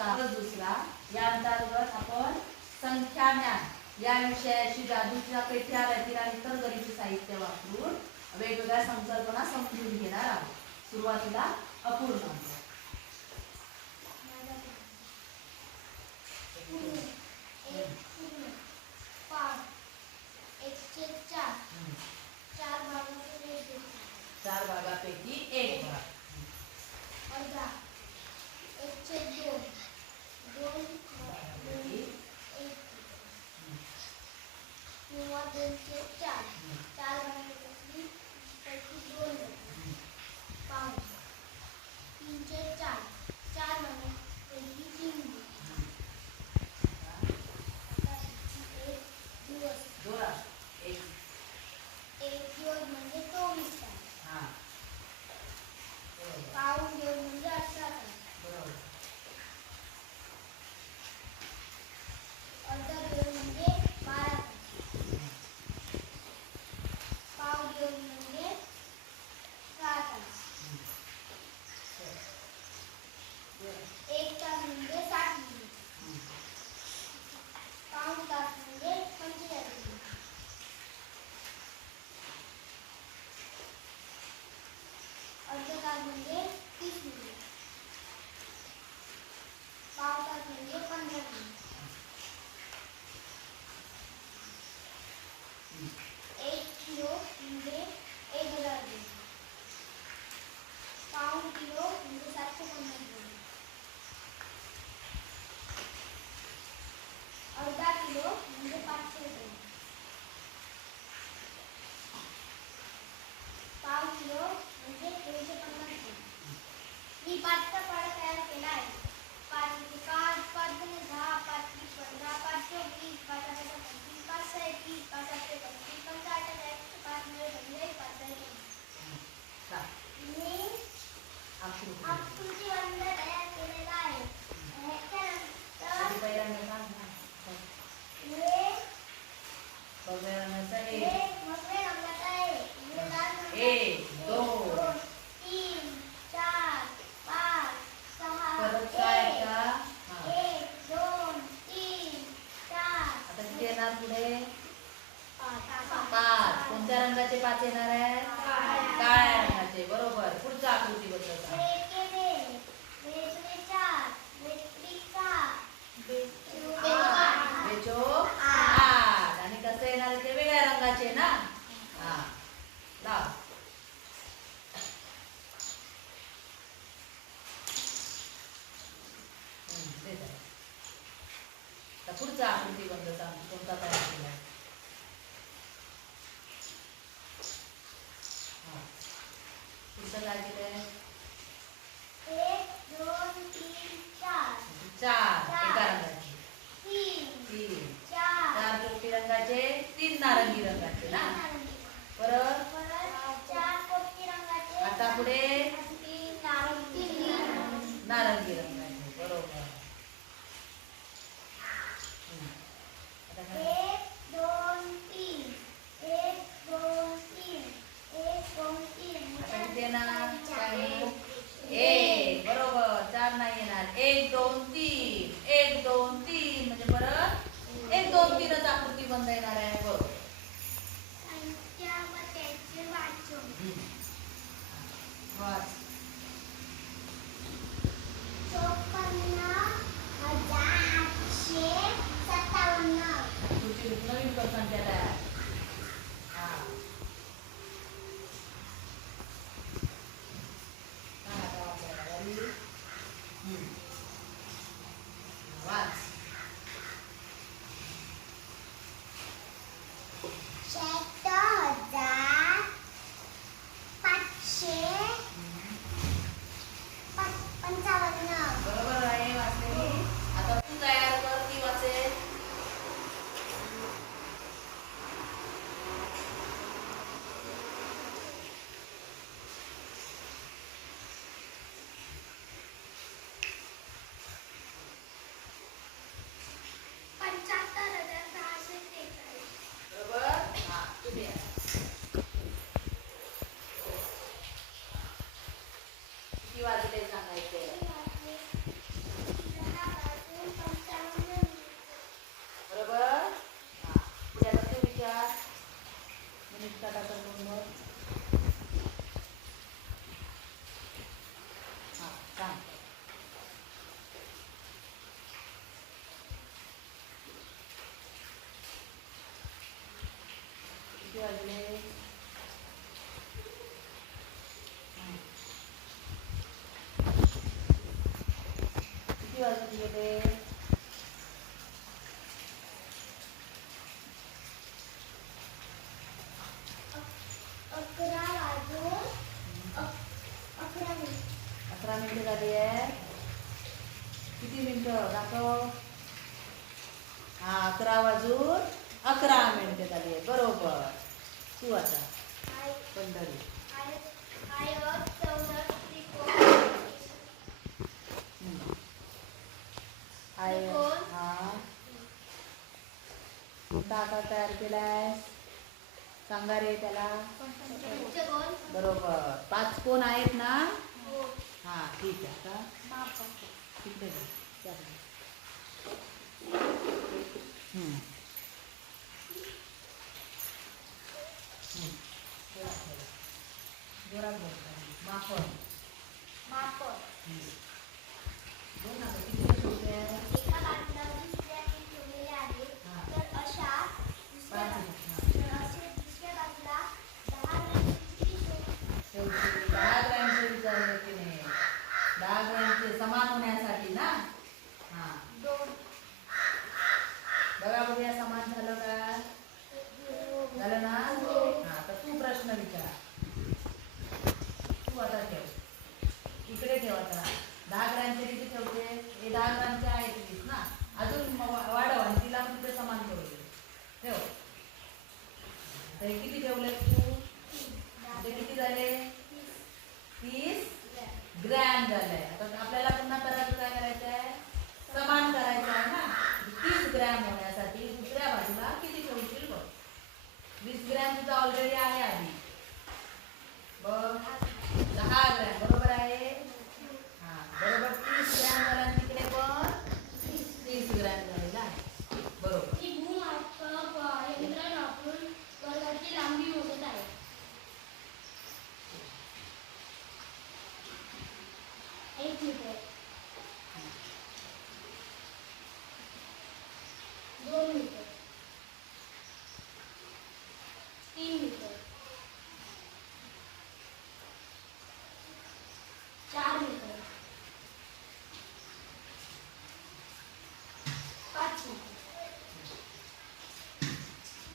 दुसरा या अंतर्गत आपण संख्या ज्ञान या विषयाची जादूच्या पेठ्या व्यतीत आणि इतर गणिती साहित्य वापरून वेगवेगळ्या संकल्पना समजून घेणार आहोत. सुरुवातीला अपूर्णांक. चार भागापैकी एक भाग. अर्धा. 1/2. 2 किंवा 2/4. 4 भागापैकी 2. पाव. 3/4. 4 भागापैकी 3. एक दिवस. एक दिवस म्हणजे 24 तास. पाऊण दिवस म्हणजे 18 तास. बरोबर. अर्धा दिवस म्हणजे 12 तास. पाव दिवस म्हणजे 6 तास. एक तास म्हणजे 60 मिनिट. पाऊण तास म्हणजे 45 मिनिट. अर्धा तास म्हणजे 30 मिनिट. पाव तास म्हणजे 15 मिनिट. 1 किलो म्हणजे 1000 ग्रॅम. पाऊण किलो म्हणजे 750 ग्रॅम. अर्धा किलो म्हणजे 500 ग्रॅम. पाव किलो म्हणजे 350 ग्रॅम. मी 5चा पाढा तयार केला आहे. 5 5 5 10 5 15 5 20 5 8 25 5 6 30 5 8 25 5 8 5 9 5 मी आकृती बंध तयार केलेला आहे. कोणत्या रंगाचे 5 येणार आहे? काळ्या रंगाचे. बरोबर. पुढचा आकृती बद्दल आणि कसं येणार ते वेगळ्या रंगाचे ना. लाव. पुढचा आकृती बंद सांग कोणता तयार केला. पुढचं काय केलंय? 1 2 3 4 एका रंगाचे. 3 4 पोपटी रंगाचे 3 नारंगी रंगाचे ना. परत 4 पोपटी रंगाचे. आता पुढे 3 नारंगी रंगाचे. बरोबर. 1 2 3 1 2 3 1 2 3. आता किती येणार? 1. बरोबर. 4 नाही येणार. 1 2 3 1 2 3 म्हणजे परत 1 2 3च आकृती बंद येणार आहे. बरोबर. संख्या व त्याचे वाचन. वाच. 54,857. तुझी नवीन संख्या तयार. वाच. 76,555. बरोबर आहे. वाचलेली. आता तू तयार कर. ती वाचेल. किती वाजून गेले? अकरा वाजून 11 मिनिट. 11 मिनिटं झाली आहे. किती मिनिटं दाखव? हा 11 वाजून 11 मिनिटं झाली आहे. बरोबर. तू आता पंढरी. हा कोणता आकार तयार केलाय? सांगा रे त्याला. बरोबर. 5 कोण आहेत ना? हा ठीक आहे. आता तिकडे जा. त्याकडे. जोरात बोल. मापन. बोल ना गं, किती ठेवले आहे? एका बाटलीवर दुसऱ्या तीन ठेवलेले आहेत. हा. तर अशा दुसऱ्या बाजूला 10 किती ठेवते. 10 ग्रॅमचे विचारले की नाही? 10 ग्रॅमचे समान होण्यासाठी ना. हा 2 बघा बघूया समान झालं का? झालं ना? हा तर तू प्रश्न विचार. तू आता ठेव. इकडे ठेव आता. 10 ग्रॅमचे किती ठेवते? हे 10 ग्रॅमचे आहेत 20 ना. अजून वाढव आणि तिला पण तिथे समान ठेवले. ठेव. तर हे किती ठेवले तू? ते किती झाले? 30 ग्रॅम झाले. आता आपल्याला पुन्हा करायचं काय करायचं आहे? समान करायचं आहे ना. 30 ग्रॅम होण्यासाठी दुसऱ्या बाजूला किती ठेवशील बघ. 20 ग्रॅम तुझा ऑलरेडी आहे आधी. बघ 10 ग्रॅम बरोबर आहे. हा बरोबर 30 ग्रॅम झाला आणि तिकडे पण 30 ग्रॅम झालेला आहे. बरोबर. ही भूमापक यंत्र वापरून वर्गाची लांबी मोजत आहे. 1 मीटर, 2 मीटर,